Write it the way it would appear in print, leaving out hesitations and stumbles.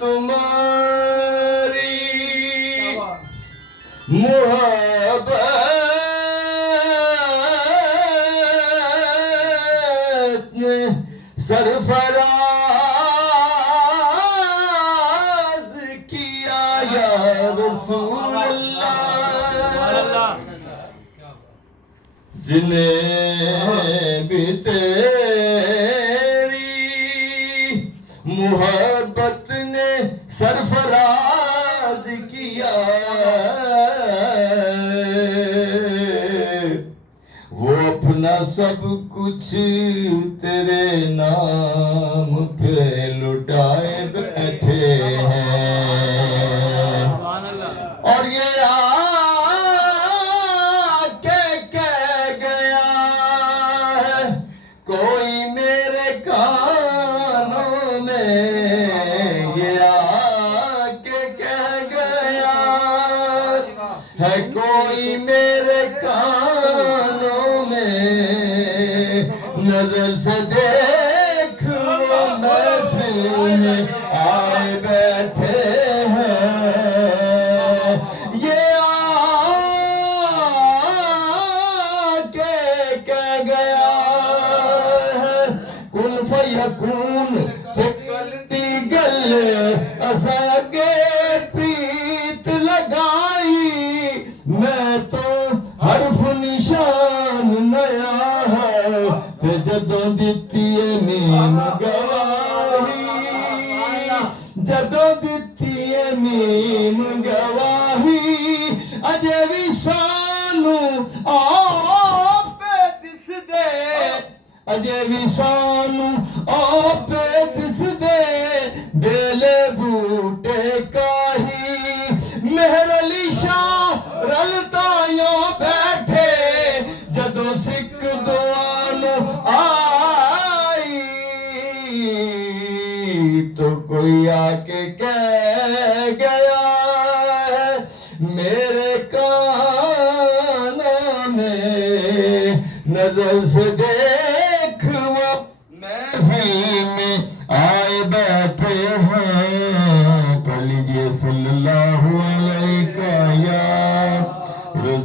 تمہاری محبت نے سرفراز کیا یا رسول اللہ، جنہیں بھی محبت نے سرفراز کیا، وہ اپنا سب کچھ تیرے نام پہ لٹائے بیٹھے ہیں، اور یہ کے کہہ گیا ہے کوئی میرے کانوں میں، یہ کے کہہ گیا ہے کوئی میرے کانوں میں، نظر سے دیکھ وہ محفل میں آئے بیٹھے ہیں، یہ کے کہہ گیا ہے کن فیکون چکلتی گلے اساگے پریت لگائی، میں تو حرف نشان نیا ہے تے جدوں دتی ہے میم گواہی، جدوں دتی ہے میم گواہی، اجے بھی سانوں آپے دس دے، اجے بھی سانوں آپے دس دے، بیلے بوٹے کاہی، مہر علی شاہ رلتایوں بیٹھے، جدوں سکھ دوانوں آئی، تو کوئی آ کے کہہ گیا ہے میرے کانوں میں، نظر سے دیکھ وہ محفل میں آئے بیٹھے ہیں۔